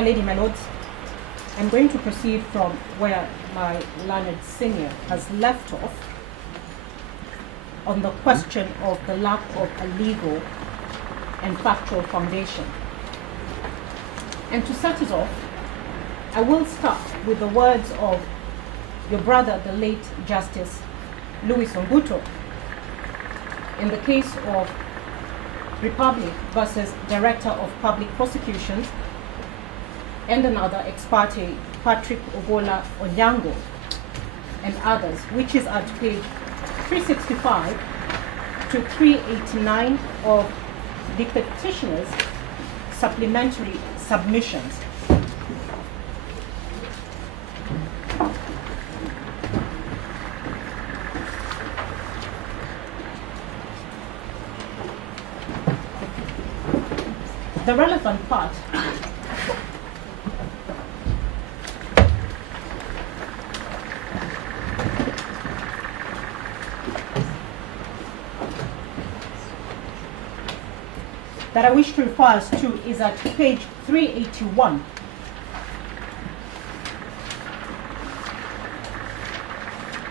My lady, my lords, I'm going to proceed from where my learned senior has left off on the question of the lack of a legal and factual foundation. And to set it off, I will start with the words of your brother, the late Justice Louis Onguto, in the case of Republic versus Director of Public Prosecutions, and another ex parte, Patrick Ogola Onyango, and others, which is at page 365 to 389 of the petitioner's supplementary submissions. The relevant part that I wish to refer us to is at page 381.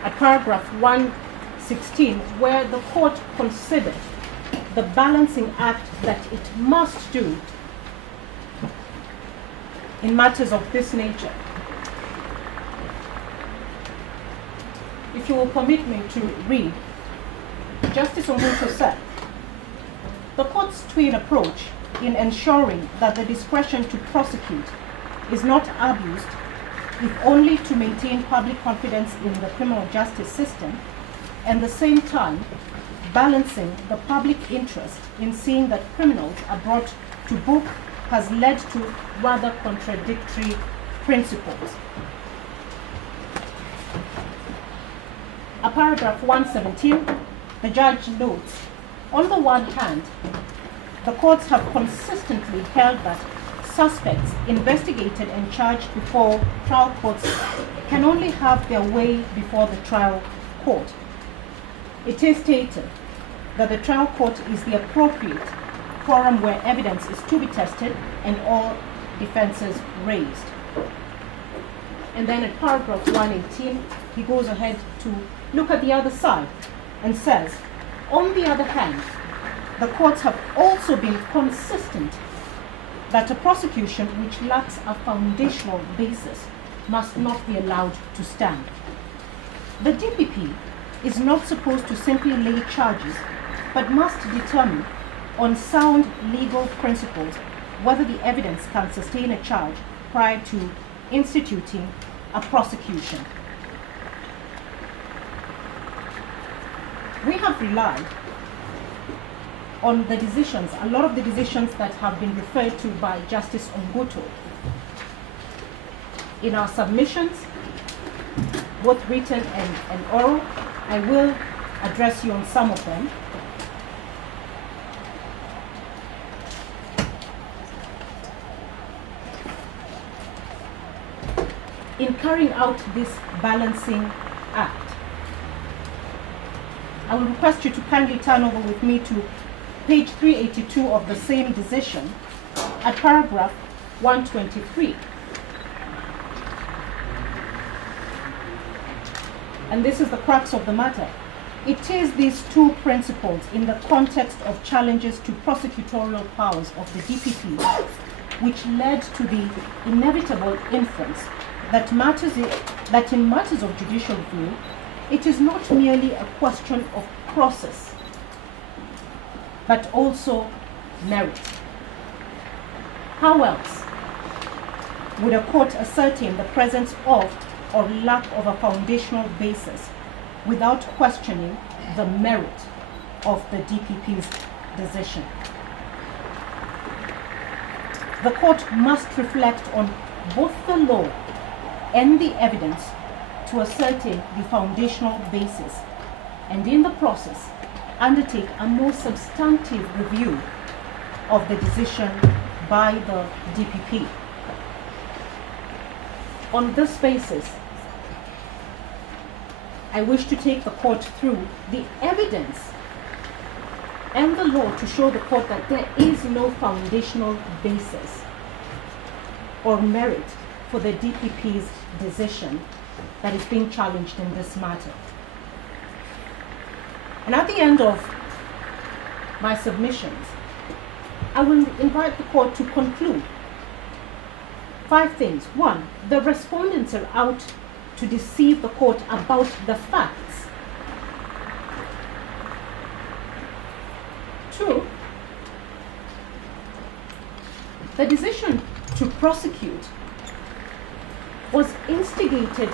At paragraph 116, where the court considered the balancing act that it must do in matters of this nature. If you will permit me to read, Justice Onguto said, the court's twin approach in ensuring that the discretion to prosecute is not abused, if only to maintain public confidence in the criminal justice system, and at the same time balancing the public interest in seeing that criminals are brought to book, has led to rather contradictory principles. At paragraph 117, the judge notes, on the one hand, the courts have consistently held that suspects investigated and charged before trial courts can only have their way before the trial court. It is stated that the trial court is the appropriate forum where evidence is to be tested and all defenses raised. And then at paragraph 118, he goes ahead to look at the other side and says, on the other hand, the courts have also been consistent that a prosecution which lacks a foundational basis must not be allowed to stand. The DPP is not supposed to simply lay charges, but must determine on sound legal principles whether the evidence can sustain a charge prior to instituting a prosecution. We have relied on the decisions, a lot of the decisions that have been referred to by Justice Onguto. In our submissions, both written and oral, I will address you on some of them. In carrying out this balancing act, I will request you to kindly turn over with me to page 382 of the same decision at paragraph 123. And this is the crux of the matter. It is these two principles in the context of challenges to prosecutorial powers of the DPP which led to the inevitable inference that in matters of judicial review, it is not merely a question of process, but also merit. How else would a court ascertain the presence of or lack of a foundational basis without questioning the merit of the DPP's decision? The court must reflect on both the law and the evidence to ascertain the foundational basis, and in the process undertake a more substantive review of the decision by the DPP. On this basis, I wish to take the court through the evidence and the law to show the court that there is no foundational basis or merit for the DPP's decision that is being challenged in this matter. And at the end of my submissions, I will invite the court to conclude 5 things. 1, the respondents are out to deceive the court about the facts. 2, the decision to prosecute was instigated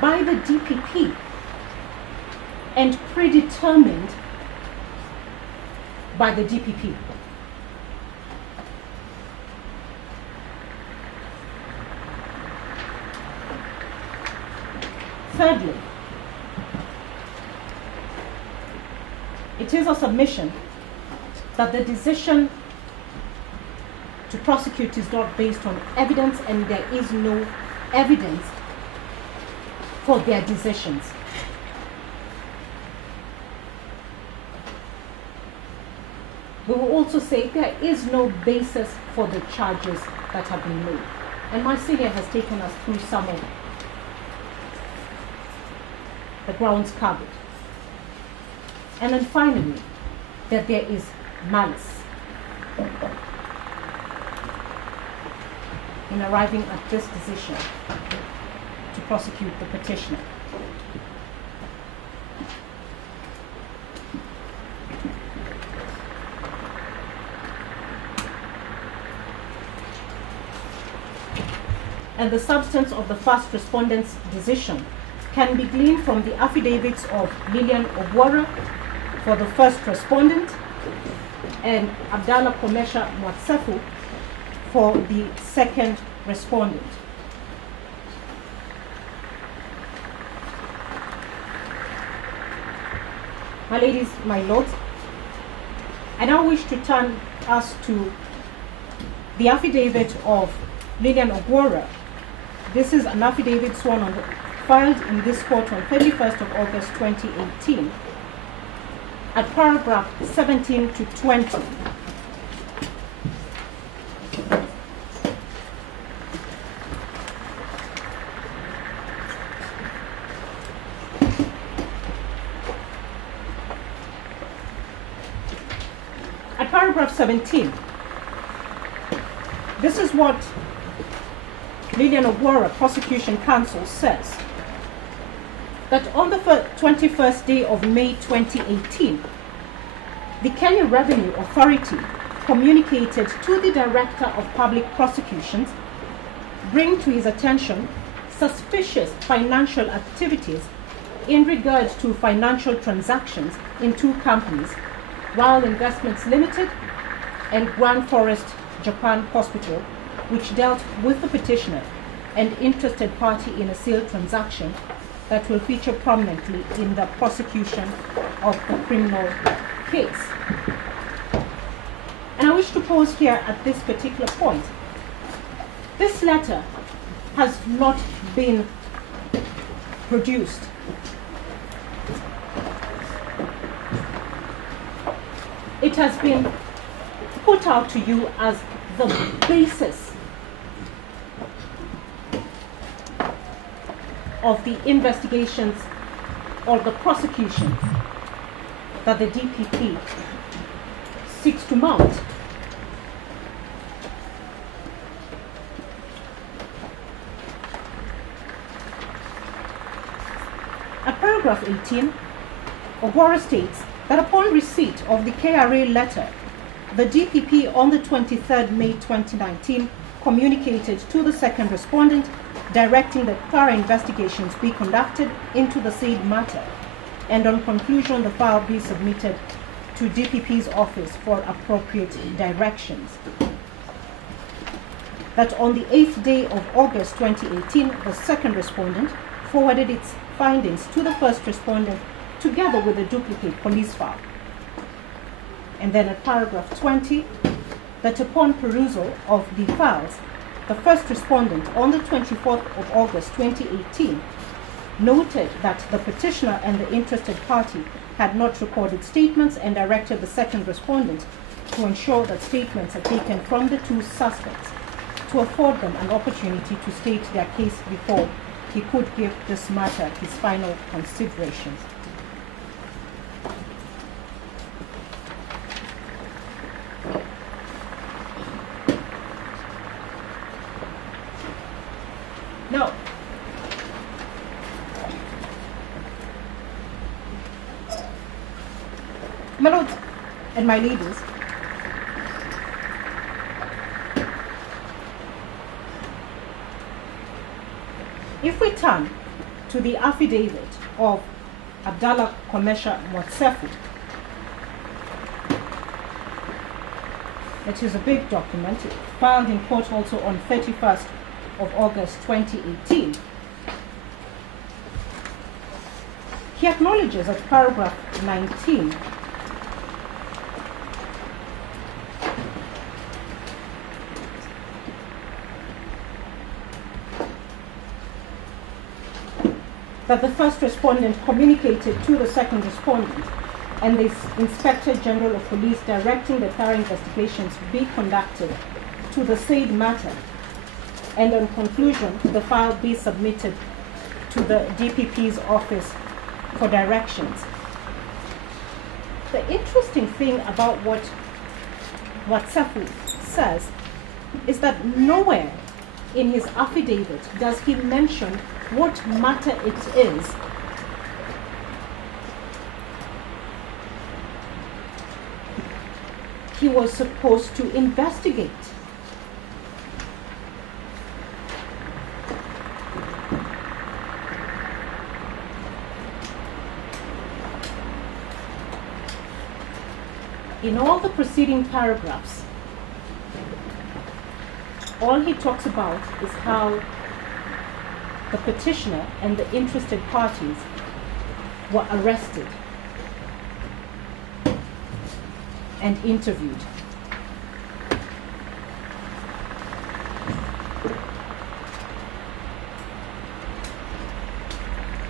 by the DPP and predetermined by the DPP. Thirdly, it is a submission that the decision to prosecute is not based on evidence, and there is no evidence for their decisions. We will also say there is no basis for the charges that have been made. And my senior has taken us through some of the grounds covered. And then finally, that there is malice in arriving at this decision to prosecute the petitioner. And the substance of the first respondent's decision can be gleaned from the affidavits of Lillian Ogwara for the first respondent and Abdallah Komesha Mwatsefu for the second respondent. My ladies, my lords, I now wish to turn us to the affidavit of Lillian Ogwara. This is an affidavit sworn on filed in this court on 31st of August 2018 at paragraph 17 to 20. At paragraph 17, this is what Lillian Ogwara Prosecution Counsel says, that on the 21st day of May 2018, the Kenya Revenue Authority communicated to the Director of Public Prosecutions, bring to his attention suspicious financial activities in regard to financial transactions in 2 companies, Wild Investments Limited and Grand Forest Japan Hospital, which dealt with the petitioner and interested party in a sale transaction that will feature prominently in the prosecution of the criminal case. And I wish to pause here at this particular point. This letter has not been produced. It has been put out to you as the basis of the investigations or the prosecutions that the DPP seeks to mount. At paragraph 18, Ogwara states that upon receipt of the KRA letter, the DPP on the 23rd May 2019 communicated to the second respondent directing that thorough investigations be conducted into the said matter, and on conclusion the file be submitted to DPP's office for appropriate directions. That on the 8th day of August 2018, the second respondent forwarded its findings to the first respondent together with a duplicate police file. And then at paragraph 20, that upon perusal of the files, the first respondent on the 24th of August 2018 noted that the petitioner and the interested party had not recorded statements and directed the second respondent to ensure that statements are taken from the 2 suspects to afford them an opportunity to state their case before he could give this matter his final consideration. Now, my lords and my ladies, if we turn to the affidavit of Abdallah Komesha Motsefu, it is a big document, filed in court also on 31st of August 2018. He acknowledges at paragraph 19 that the first respondent communicated to the second respondent and the Inspector General of Police directing the thorough investigations be conducted to the said matter, and on conclusion, the file be submitted to the DPP's office for directions. The interesting thing about what Sefu says is that nowhere in his affidavit does he mention what matter it is he was supposed to investigate. In all the preceding paragraphs, all he talks about is how the petitioner and the interested parties were arrested and interviewed.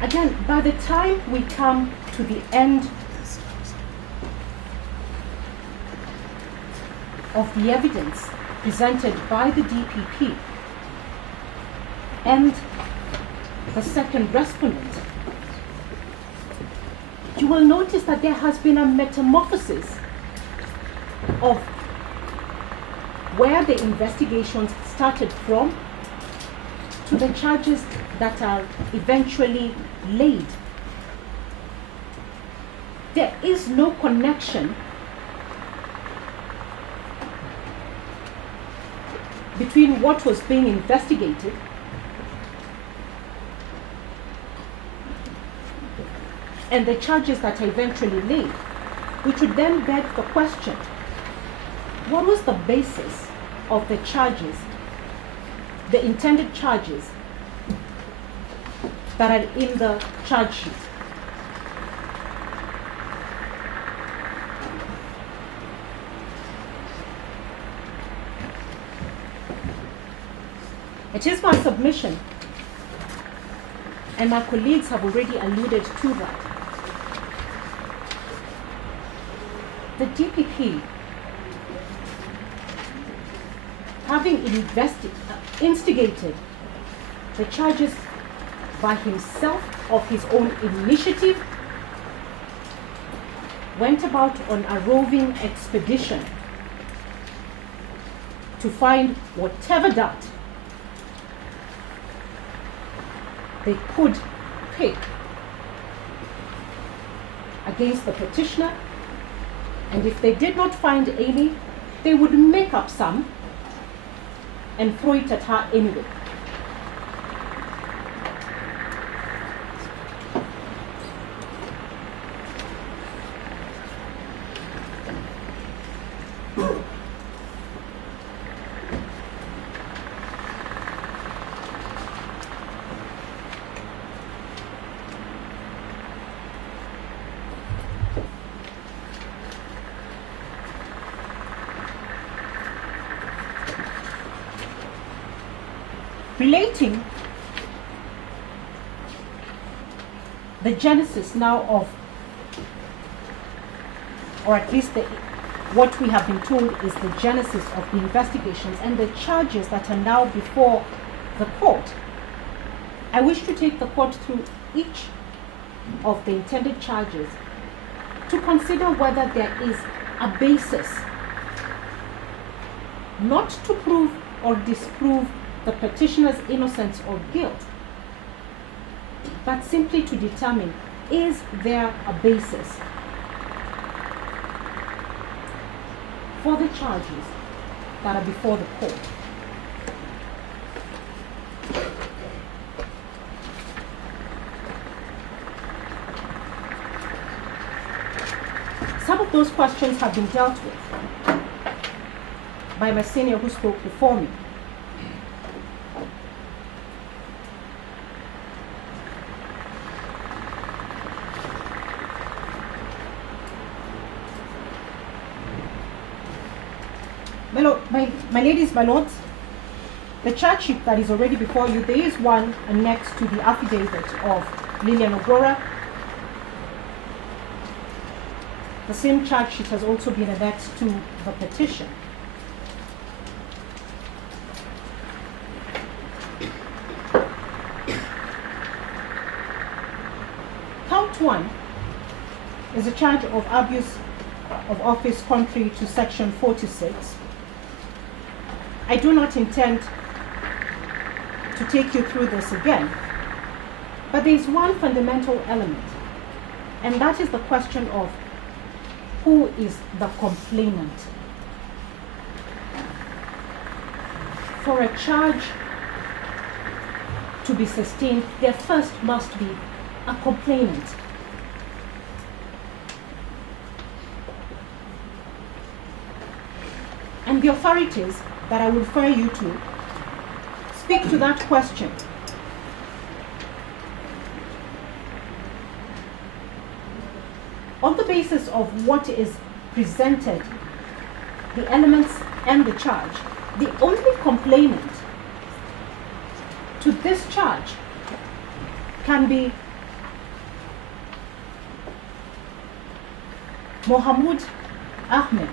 Again, by the time we come to the end of the evidence presented by the DPP and the second respondent, you will notice that there has been a metamorphosis of where the investigations started from to the charges that are eventually laid. There is no connection between what was being investigated and the charges that are eventually laid, which would then beg the question, what was the basis of the charges, the intended charges that are in the charge sheet? It is my submission, and my colleagues have already alluded to that, the DPP, having instigated the charges by himself of his own initiative, went about on a roving expedition to find whatever doubt they could pick against the petitioner, and if they did not find any, they would make up some and throw it at her anyway. Relating the genesis now of, or at least the what we have been told is the genesis of the investigations and the charges that are now before the court. I wish to take the court through each of the intended charges to consider whether there is a basis not to prove or disprove the petitioner's innocence or guilt, but simply to determine, is there a basis for the charges that are before the court? Some of those questions have been dealt with by my senior who spoke before me. My ladies, my lords, the charge sheet that is already before you, there is one annexed to the affidavit of Lillian Ogora. The same charge sheet has also been annexed to the petition. Count 1 is a charge of abuse of office contrary to Section 46. I do not intend to take you through this again, but there is one fundamental element, and that is the question of who is the complainant. For a charge to be sustained, there first must be a complainant. And the authorities that I will refer you to speak to that question. On the basis of what is presented, the elements and the charge, the only complainant to this charge can be Mohamud Ahmed,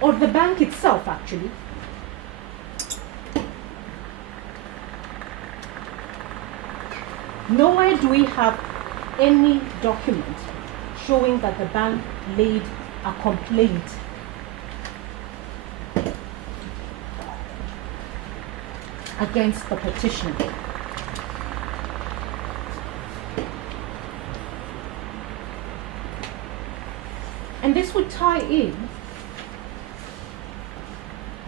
or the bank itself, actually. Nowhere do we have any document showing that the bank laid a complaint against the petitioner. And this would tie in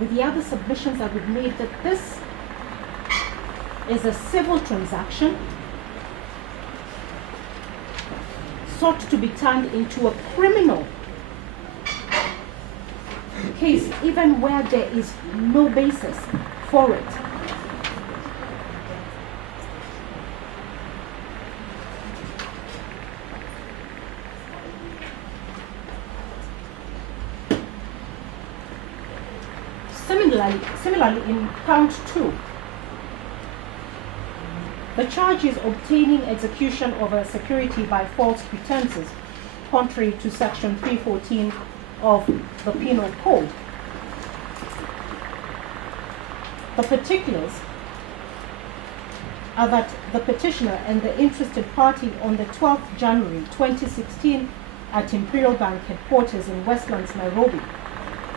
with the other submissions that we've made, that this is a civil transaction sought to be turned into a criminal case, even where there is no basis for it. Similarly, in count 2, the charge is obtaining execution of a security by false pretenses, contrary to Section 314 of the Penal Code. The particulars are that the petitioner and the interested party on the 12th January 2016 at Imperial Bank headquarters in Westlands, Nairobi,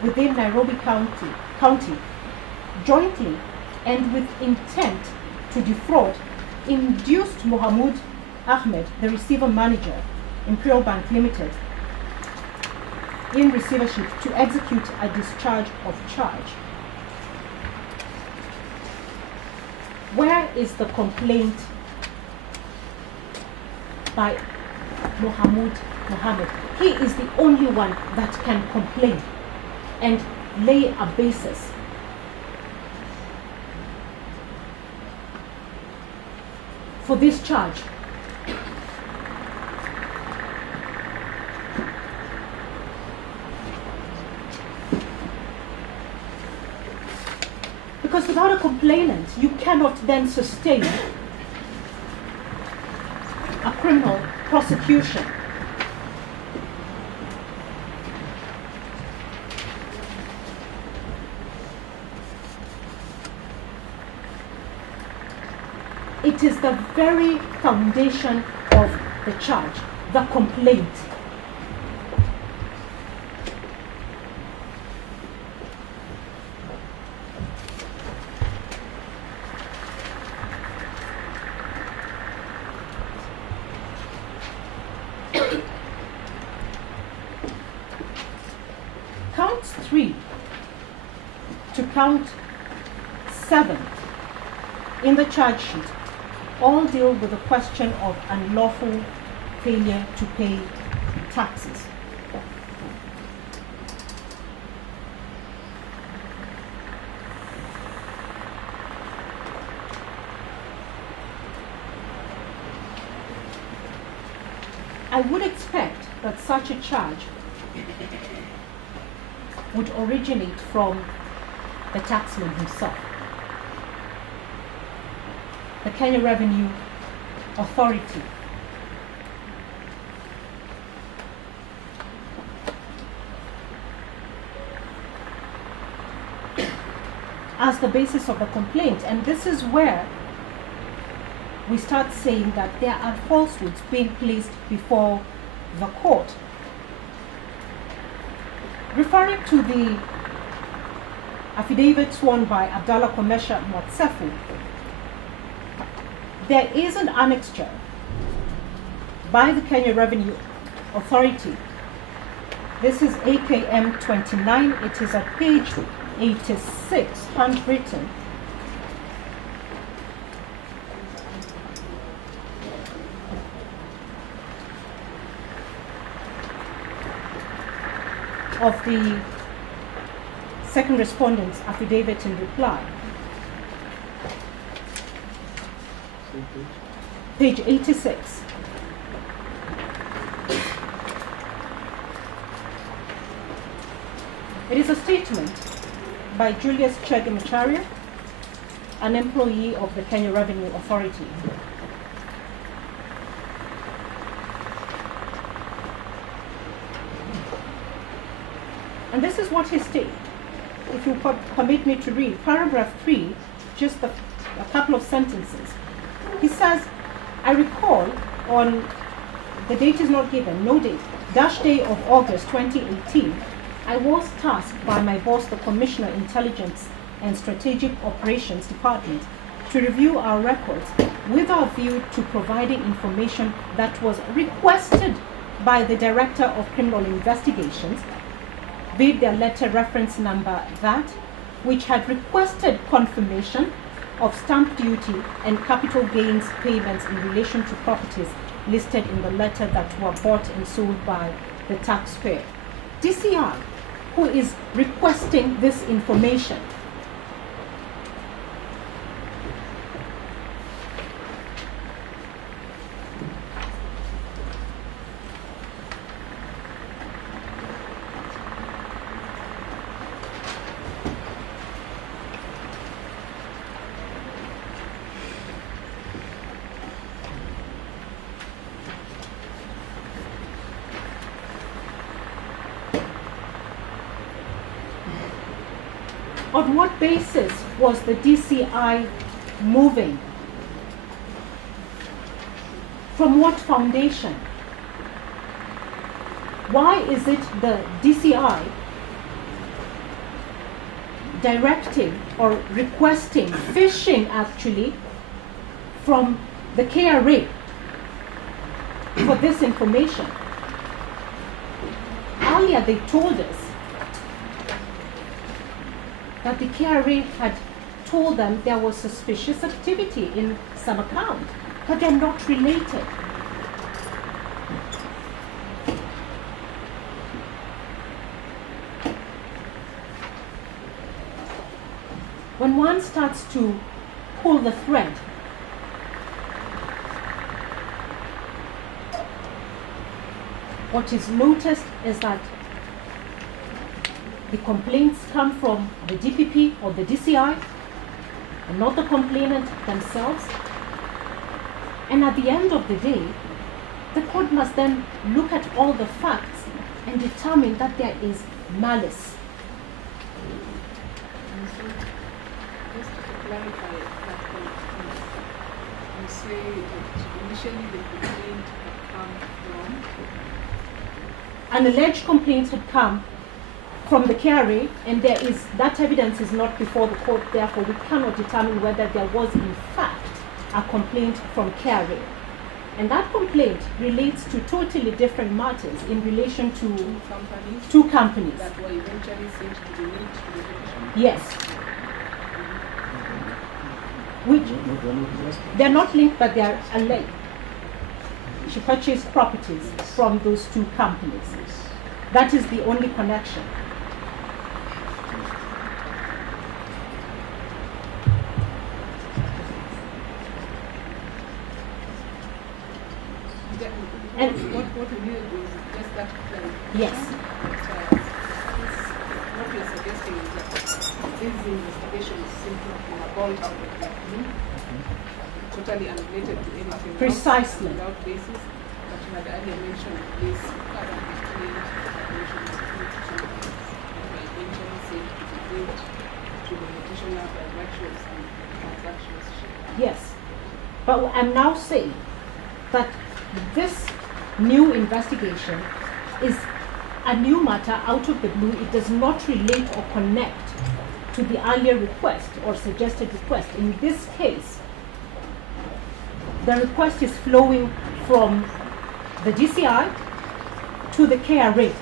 within Nairobi County, jointly and with intent to defraud, induced Mohamud Ahmed, the receiver manager, Imperial Bank Limited, in receivership to execute a discharge of charge. Where is the complaint by Mohamud Mohammed? He is the only one that can complain and lay a basis for this charge. Because without a complainant, you cannot then sustain a criminal prosecution. It is the very foundation of the charge, the complaint. Counts 3 to count 7 in the charge sheet all deal with the question of unlawful failure to pay taxes. I would expect that such a charge would originate from the taxman himself. The Kenya Revenue Authority. As the basis of the complaint, and this is where we start saying that there are falsehoods being placed before the court. Referring to the affidavit sworn by Abdallah Komesha Motsefu, there is an annexure by the Kenya Revenue Authority. This is AKM 29. It is at page 86, handwritten. Of the second respondent's affidavit in reply. Page 86. It is a statement by Julius Chege Macharia, an employee of the Kenya Revenue Authority. And this is what he stated. If you permit me to read paragraph 3, just a couple of sentences. He says, I recall on, the date is not given, no date, dash day of August 2018, I was tasked by my boss, the Commissioner, Intelligence and Strategic Operations Department, to review our records with our view to providing information that was requested by the Director of Criminal Investigations, read their letter reference number that, which had requested confirmation of stamp duty and capital gains payments in relation to properties listed in the letter that were bought and sold by the taxpayer. DCI, who is requesting this information, on what basis was the DCI moving? From what foundation? Why is it the DCI directing or requesting, fishing actually, from the KRA for this information? Earlier they told us that the KRA had told them there was suspicious activity in some account, but they're not related. When one starts to pull the thread, what is noticed is that the complaints come from the DPP or the DCI, and not the complainant themselves. And at the end of the day, The court must then look at all the facts and determine that there is malice. And so, just to clarify that point, you say that initially the complaint had come from? An alleged complaint had come from the KRA, and that evidence is not before the court, therefore we cannot determine whether there was in fact a complaint from KRA. And that complaint relates to totally different matters in relation to two companies. That were eventually sent to the linked to the petition? Yes. Which, they're not linked, but they are alleged. She purchased properties from those two companies. That is the only connection. And what we need is just that yes. What you're suggesting is that these investigations seem to have been abolished out of that totally unrelated to anything precisely. Else, without basis, but you had earlier mentioned this current investigations that were eventually sent to the linked to the petitioner by virtue of some transactions. Yes, but I'm now saying that this new investigation is a new matter out of the blue. It does not relate or connect to the earlier request or suggested request. In this case, the request is flowing from the DCI to the KRA.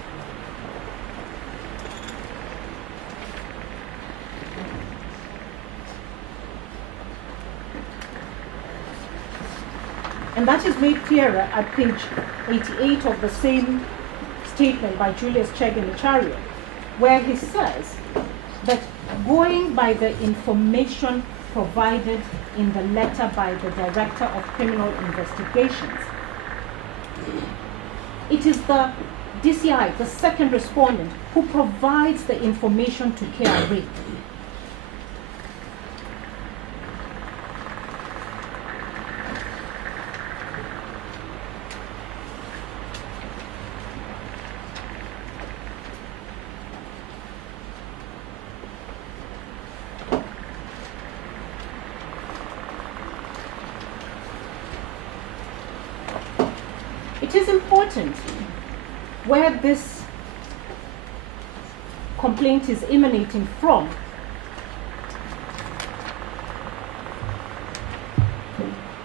And that is made clearer at page 88 of the same statement by Julius Chegenichario, where he says that going by the information provided in the letter by the Director of Criminal Investigations, it is the DCI, the second respondent, who provides the information to KRA. It is important where this complaint is emanating from,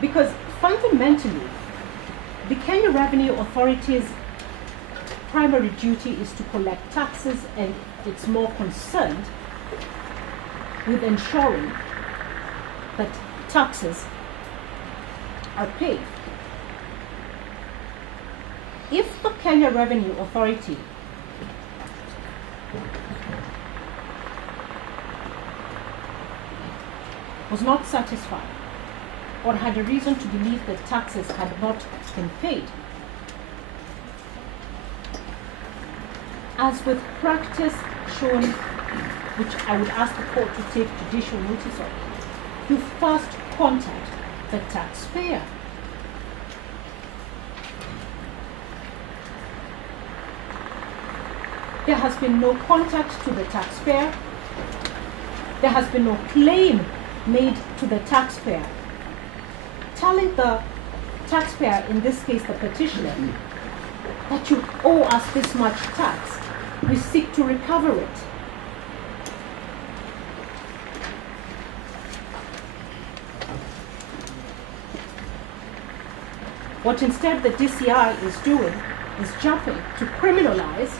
because fundamentally the Kenya Revenue Authority's primary duty is to collect taxes, and it's more concerned with ensuring that taxes are paid. If the Kenya Revenue Authority was not satisfied or had a reason to believe that taxes had not been paid, as with practice shown, which I would ask the court to take judicial notice of, you first contact the taxpayer. There has been no contact to the taxpayer. There has been no claim made to the taxpayer, telling the taxpayer, in this case the petitioner, that you owe us this much tax. We seek to recover it. What instead the DCI is doing is jumping to criminalize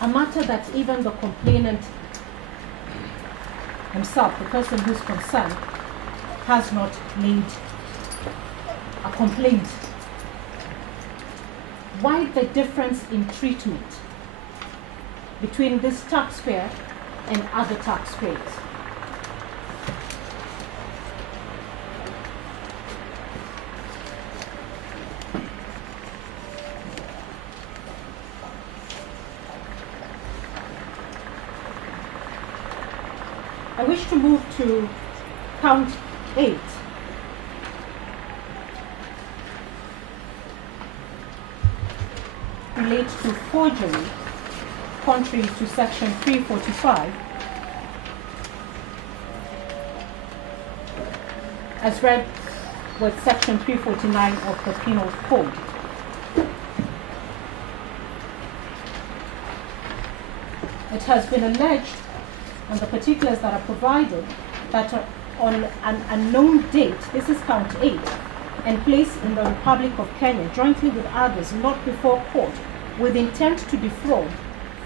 a matter that even the complainant himself, the person who's concerned, has not made a complaint. Why the difference in treatment between this taxpayer and other taxpayers? I wish to move to Count 8 relates to forgery, contrary to section 345, as read with section 349 of the Penal Code. It has been alleged, and the particulars that are provided, that on an unknown date, this is count 8, and placed in the Republic of Kenya, jointly with others, not before court, with intent to defraud,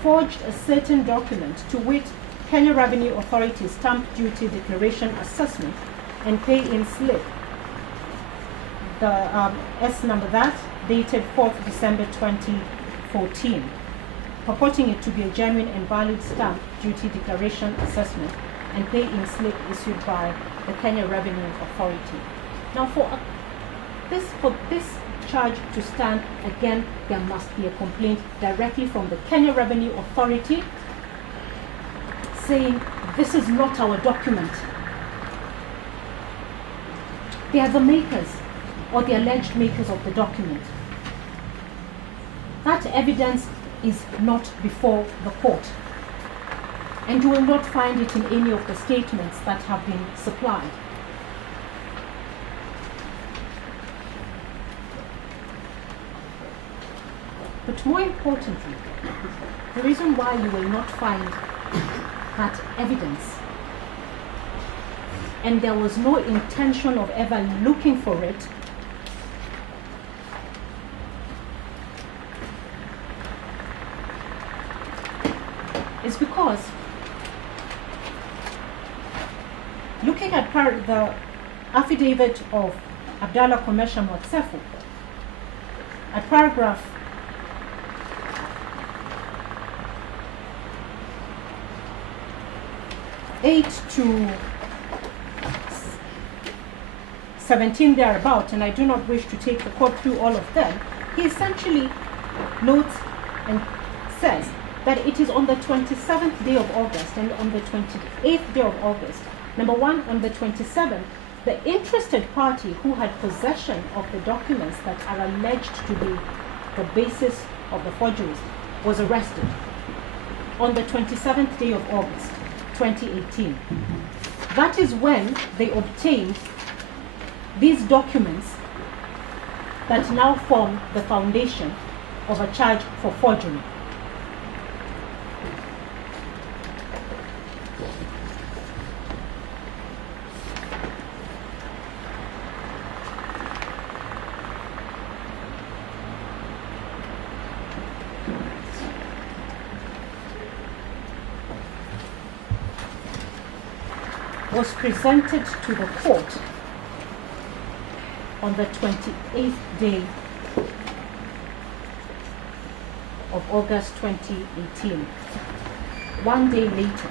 forged a certain document, to wit, Kenya Revenue Authority Stamp Duty Declaration Assessment and Pay-in Slip, the S number that, dated 4th December 2014, purporting it to be a genuine and valid stamp duty declaration assessment and pay-in slip issued by the Kenya Revenue Authority. Now, for this charge to stand, again, there must be a complaint directly from the Kenya Revenue Authority saying, this is not our document. They are the makers or the alleged makers of the document. That evidence is not before the court, and you will not find it in any of the statements that have been supplied. But more importantly, the reason why you will not find that evidence, and there was no intention of ever looking for it, is because looking at the affidavit of Abdallah Komesha Mwatsefu, at paragraph 8 to 17 thereabout, and I do not wish to take the court through all of them, he essentially notes and says that it is on the 27th day of August and on the 28th day of August. Number one, on the 27th, the interested party who had possession of the documents that are alleged to be the basis of the forgeries was arrested on the 27th day of August, 2018. That is when they obtained these documents that now form the foundation of a charge for forgery. Was presented to the court on the 28th day of August 2018, 1 day later.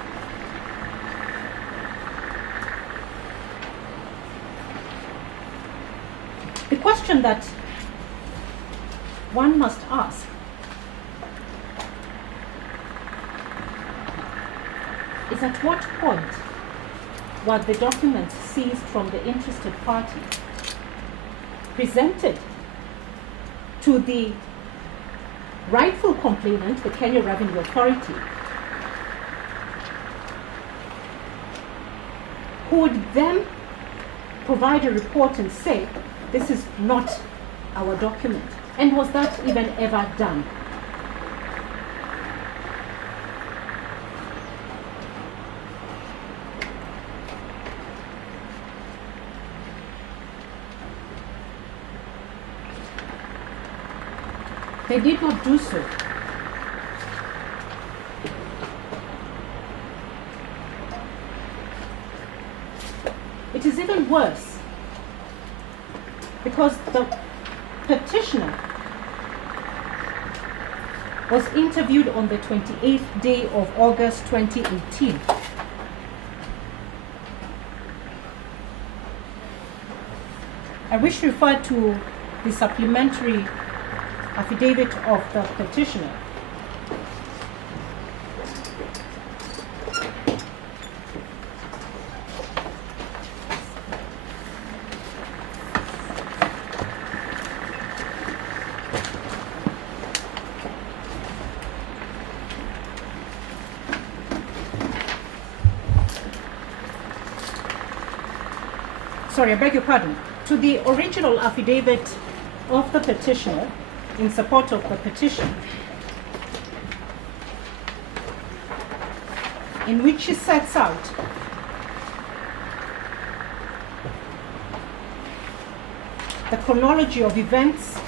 The question that one must ask is, at what point were the documents seized from the interested party presented to the rightful complainant, the Kenya Revenue Authority, who would then provide a report and say, this is not our document? And was that even ever done? They did not do so. It is even worse because the petitioner was interviewed on the 28th day of August 2018. I wish to refer to the supplementary affidavit of the petitioner. sorry, I beg your pardon, to the original affidavit of the petitioner in support of the petition, in which she sets out the chronology of events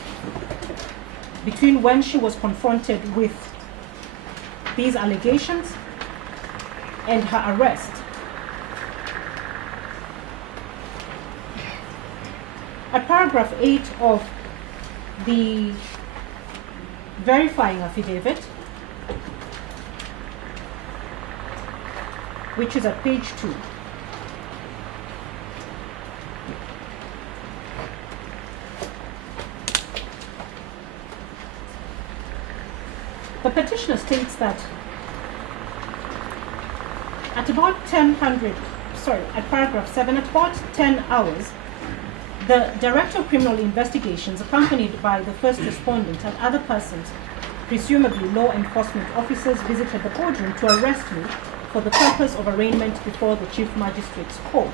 between when she was confronted with these allegations and her arrest. At paragraph 8 of the verifying affidavit, which is at page 2, the petitioner states that at about at paragraph 7, at about 10 hours, the Director of Criminal Investigations, accompanied by the first respondent and other persons, presumably law enforcement officers, visited the boardroom to arrest me for the purpose of arraignment before the Chief Magistrate's Court.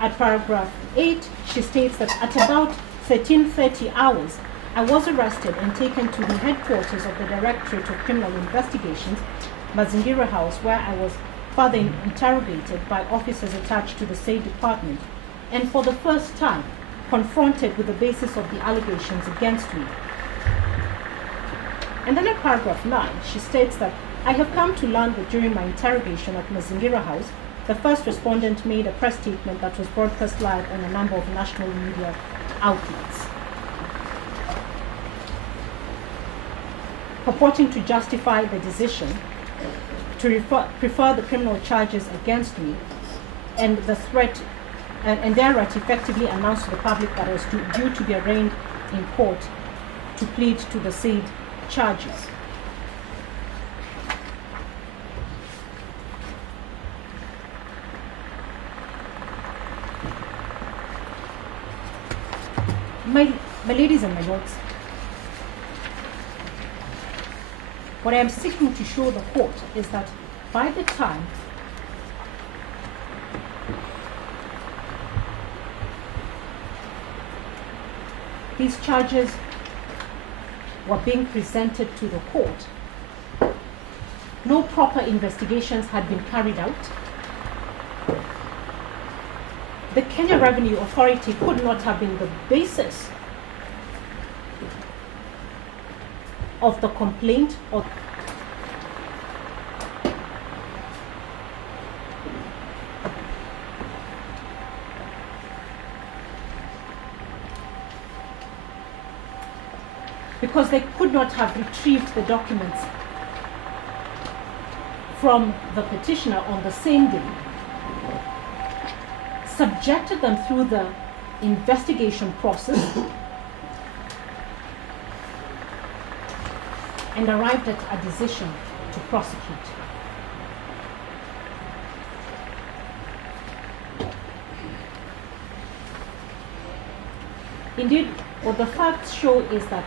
At paragraph 8, she states that at about 13:30 hours, I was arrested and taken to the headquarters of the Directorate of Criminal Investigations, Mazingira House, where I was further interrogated by officers attached to the same department, and for the first time confronted with the basis of the allegations against me. And then in paragraph 9, she states that I have come to learn that during my interrogation at Mazingira House, the first respondent made a press statement that was broadcast live on a number of national media outlets, purporting to justify the decision to prefer the criminal charges against me and the threat, and thereat effectively announced to the public that I was due to be arraigned in court to plead to the said charges. My ladies and my lords, what I am seeking to show the court is that by the time these charges were being presented to the court, no proper investigations had been carried out. The Kenya Revenue Authority could not have been the basis of the complaint or because they could not have retrieved the documents from the petitioner on the same day, subjected them through the investigation process, and arrived at a decision to prosecute. Indeed, what the facts show is that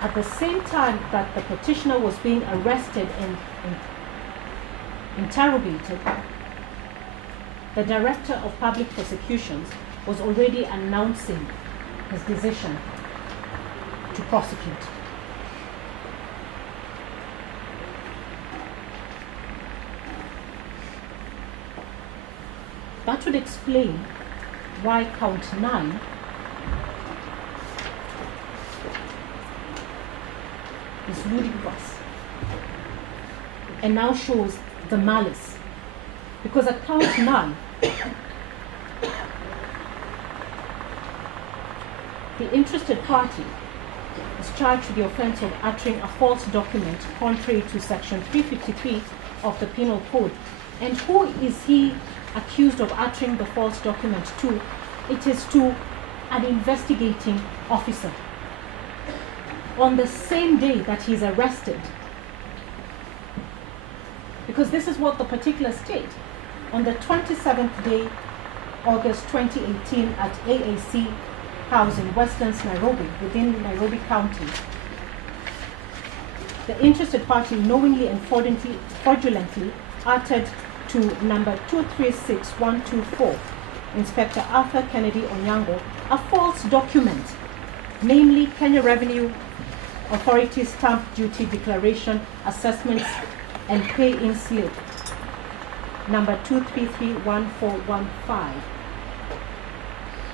at the same time that the petitioner was being arrested and interrogated, the Director of Public Prosecutions was already announcing his decision to prosecute. That would explain why count 9 is ludicrous and now shows the malice, because at count 9 the interested party is charged with the offense of uttering a false document contrary to section 353 of the Penal Code. And who is he accused of uttering the false document to? It is to an investigating officer on the same day that he's arrested. Because this is what the particular state, on the 27th day, August 2018, at AAC House in Westlands, Nairobi, within Nairobi County, the interested party knowingly and fraudulently uttered to number 236124, Inspector Arthur Kennedy Onyango, a false document, namely Kenya Revenue Authority Stamp Duty Declaration Assessments and Pay-in Slip, number 2331415.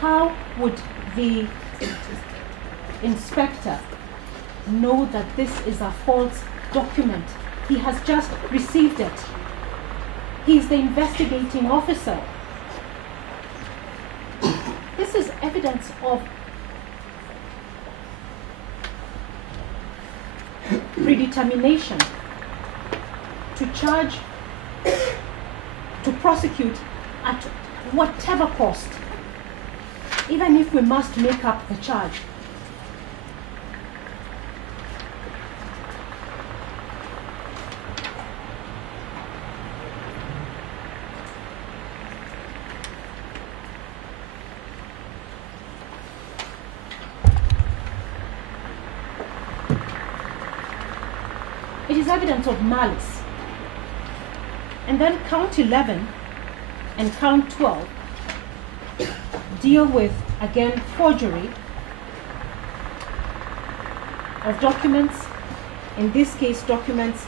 How would the inspector know that this is a false document? He has just received it. He's the investigating officer. This is evidence of predetermination to charge, to prosecute at whatever cost, even if we must make up the charge. It is evidence of malice. And then count 11 and count 12 deal with, again, forgery of documents, in this case documents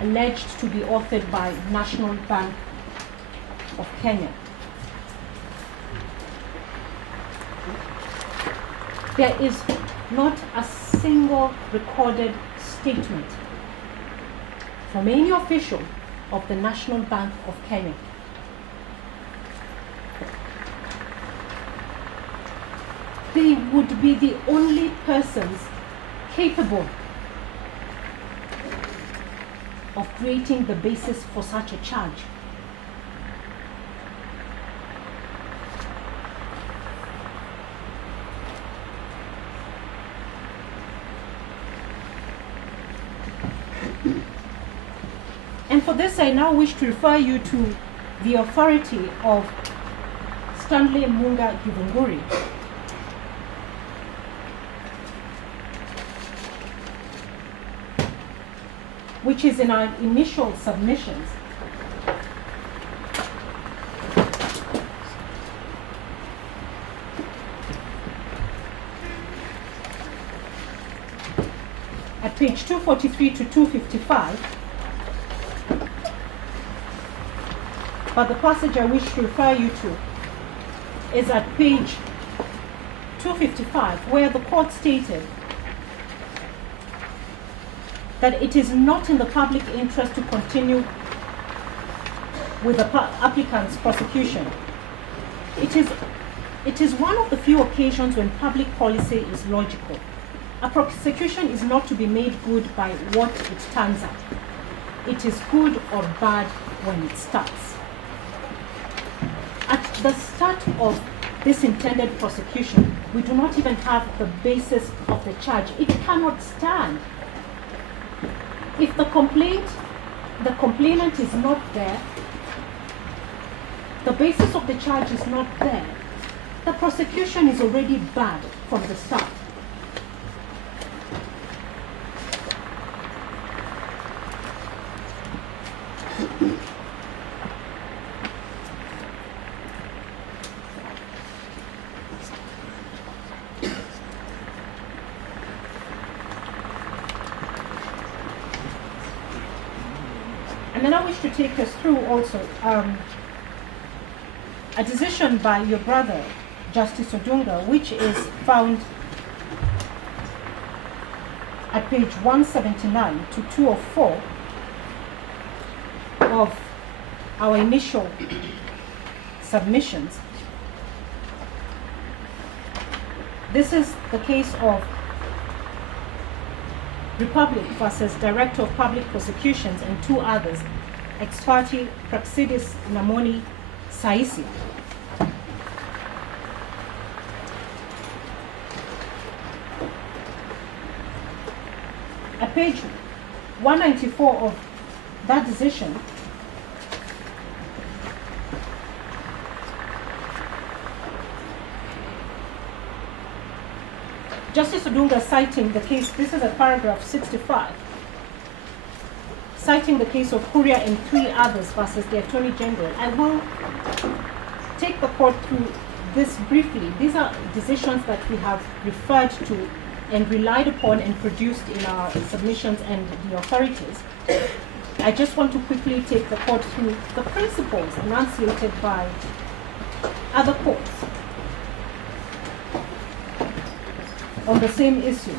alleged to be authored by National Bank of Kenya. There is not a single recorded statement from any official of the National Bank of Kenya. They would be the only persons capable of creating the basis for such a charge. And for this, I now wish to refer you to the authority of Stanley Munga Githunguri, which is in our initial submissions. At page 243 to 255, but the passage I wish to refer you to is at page 255, where the court stated that it is not in the public interest to continue with the applicant's prosecution. It is one of the few occasions when public policy is logical. A prosecution is not to be made good by what it turns out. It is good or bad when it starts. At the start of this intended prosecution, we do not even have the basis of the charge. It cannot stand. If the complainant is not there, the basis of the charge is not there, the prosecution is already bad from the start. And then I wish to take us through also a decision by your brother, Justice Odunga, which is found at page 179 to 204 of our initial submissions. This is the case of Republic versus Director of Public Prosecutions and two others, ex parte Praxidis Namoni Saisi. At page 194 of that decision, Justice Odunga, citing the case, this is at paragraph 65, citing the case of Courier and 3 others versus the Attorney General. I will take the court through this briefly. These are decisions that we have referred to and relied upon and produced in our submissions and the authorities. I just want to quickly take the court through the principles enunciated by other courts on the same issues.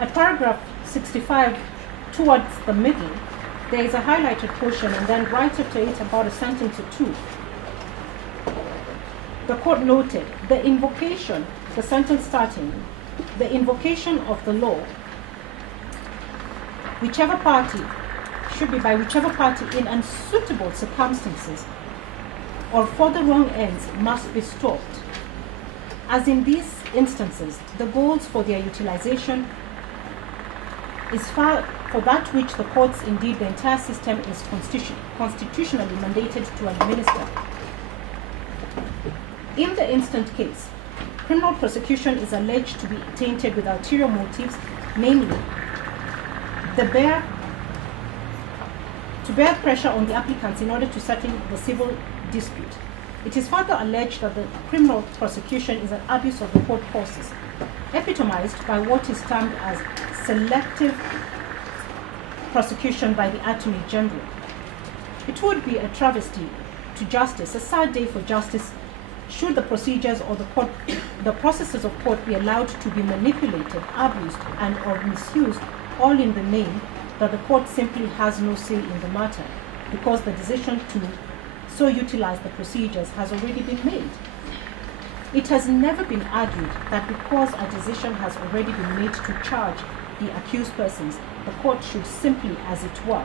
At paragraph 65, towards the middle, there is a highlighted portion, and then right after it, about a sentence or two. The court noted the invocation, the sentence starting, the invocation of the law, whichever party, should be by whichever party in unsuitable circumstances or for the wrong ends must be stopped. As in these instances, the goals for their utilization is far for that which the courts, indeed the entire system, is constitutionally mandated to administer. In the instant case, criminal prosecution is alleged to be tainted with ulterior motives, namely to bear pressure on the applicants in order to settle the civil dispute. It is further alleged that the criminal prosecution is an abuse of the court process, epitomized by what is termed as selective prosecution by the Attorney General. It would be a travesty to justice, a sad day for justice, should the procedures or the processes of court be allowed to be manipulated, abused, and or misused, all in the name that the court simply has no say in the matter, because the decision to so utilize the procedures has already been made. It has never been argued that because a decision has already been made to charge the accused persons, the court should simply, as it were,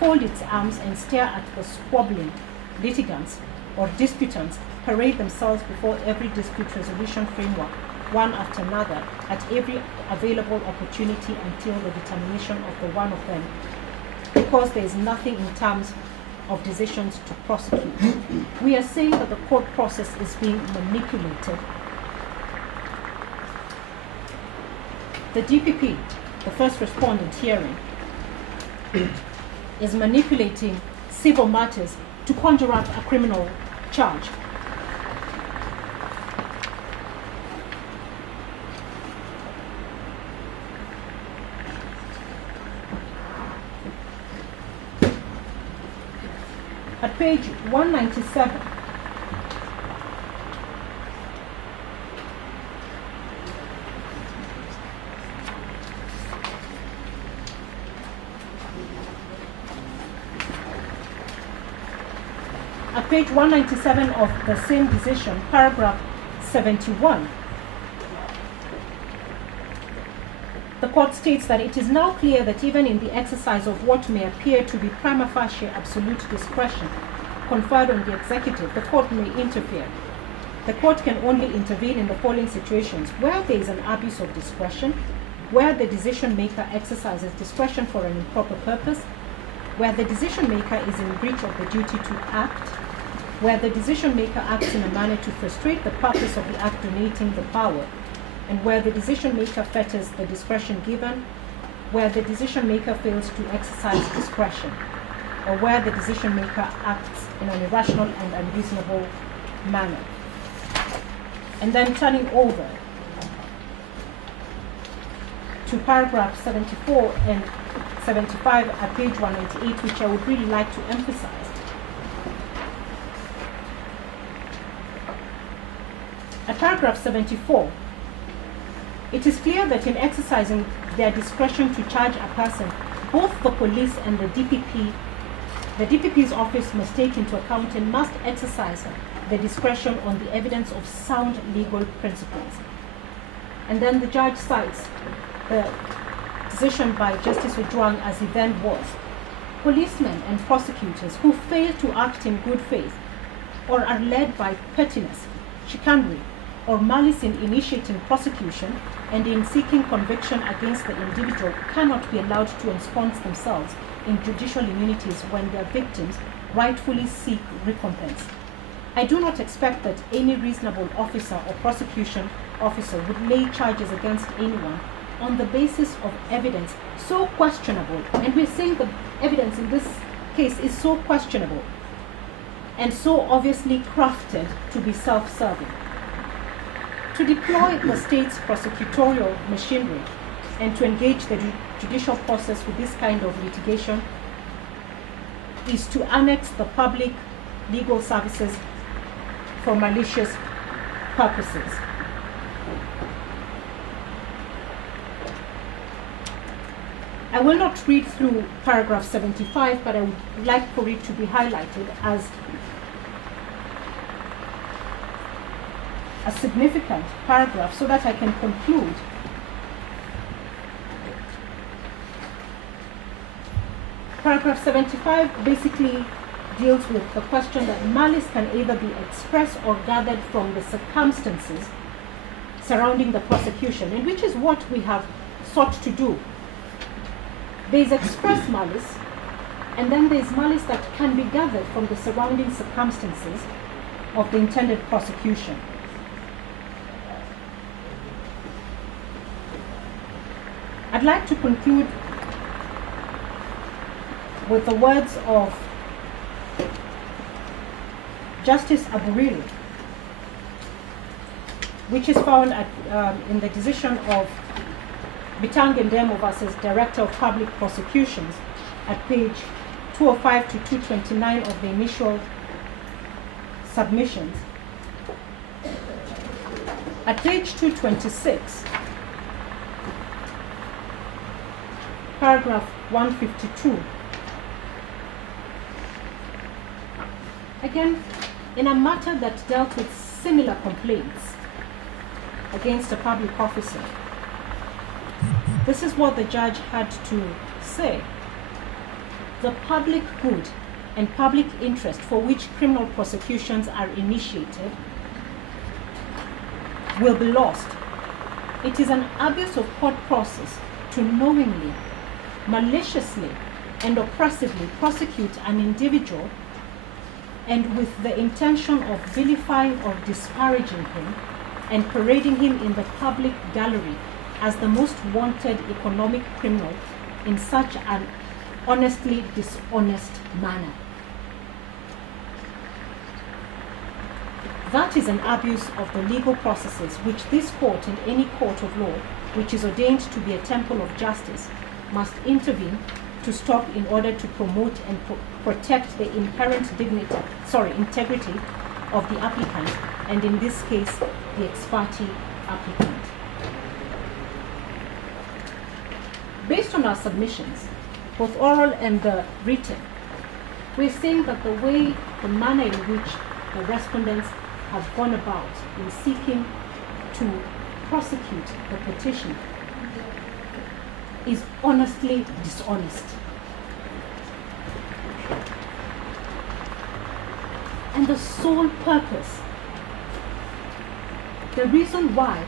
fold its arms and stare at the squabbling litigants or disputants parade themselves before every dispute resolution framework, one after another, at every available opportunity until the determination of the one of them, because there is nothing in terms of decisions to prosecute. We are saying that the court process is being manipulated. The DPP, the first respondent hearing, is manipulating civil matters to conjure up a criminal charge. At page 197, at page 197 of the same decision, paragraph 71, the court states that it is now clear that even in the exercise of what may appear to be prima facie absolute discretion conferred on the executive, the court may interfere. The court can only intervene in the following situations: where there is an abuse of discretion, where the decision maker exercises discretion for an improper purpose, where the decision maker is in breach of the duty to act, where the decision maker acts in a manner to frustrate the purpose of the act donating the power, and where the decision maker fetters the discretion given, where the decision maker fails to exercise discretion, or where the decision maker acts in an irrational and unreasonable manner. And then turning over to paragraph 74 and 75 at page 198, which I would really like to emphasize. At paragraph 74, It is clear that in exercising their discretion to charge a person, both the police and the DPP's office must take into account and must exercise the discretion on the evidence of sound legal principles. And then the judge cites the decision by Justice Ojwang as he then was. Policemen and prosecutors who fail to act in good faith or are led by pettiness, chicanery, or malice in initiating prosecution and in seeking conviction against the individual cannot be allowed to ensconce themselves in judicial immunities when their victims rightfully seek recompense. I do not expect that any reasonable officer or prosecution officer would lay charges against anyone on the basis of evidence so questionable, and we're saying the evidence in this case is so questionable and so obviously crafted to be self-serving. To deploy the state's prosecutorial machinery and to engage the judicial process with this kind of litigation is to annex the public legal services for malicious purposes. I will not read through paragraph 75, but I would like for it to be highlighted as a significant paragraph so that I can conclude. Paragraph 75 basically deals with the question that malice can either be expressed or gathered from the circumstances surrounding the prosecution, and which is what we have sought to do. There is express malice, and then there is malice that can be gathered from the surrounding circumstances of the intended prosecution. I'd like to conclude with the words of Justice Aburilu, which is found at, in the decision of Bitange Ndemo versus Director of Public Prosecutions at page 205 to 229 of the initial submissions. At page 226, paragraph 152, again, in a matter that dealt with similar complaints against a public officer, this is what the judge had to say. The public good and public interest for which criminal prosecutions are initiated will be lost. It is an abuse of court process to knowingly, maliciously, and oppressively prosecute an individual and with the intention of vilifying or disparaging him and parading him in the public gallery as the most wanted economic criminal in such an honestly dishonest manner. That is an abuse of the legal processes which this court and any court of law which is ordained to be a temple of justice must intervene to stop in order to promote and protect the inherent integrity of the applicant, and in this case, the ex parte applicant. Based on our submissions, both oral and written, we're saying that the manner in which the respondents have gone about in seeking to prosecute the petition is honestly dishonest. And the sole purpose, the reason why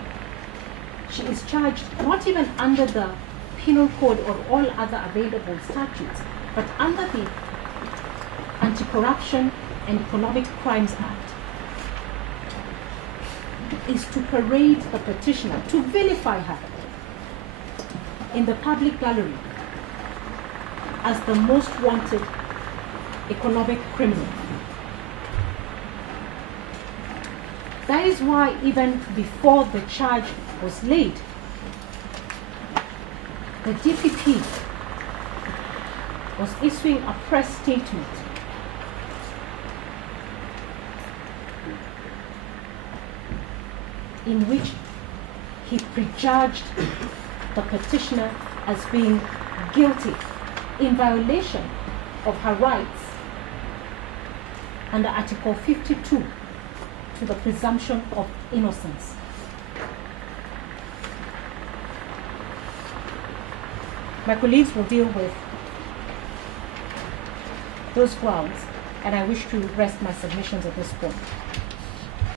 she is charged not even under the Penal Code or all other available statutes, but under the Anti-Corruption and Economic Crimes Act, is to parade the petitioner, to vilify her in the public gallery as the most wanted economic criminal. That is why even before the charge was laid, the DPP was issuing a press statement in which he prejudged the petitioner as being guilty in violation of her rights under Article 52 to the presumption of innocence. My colleagues will deal with those grounds, and I wish to rest my submissions at this point.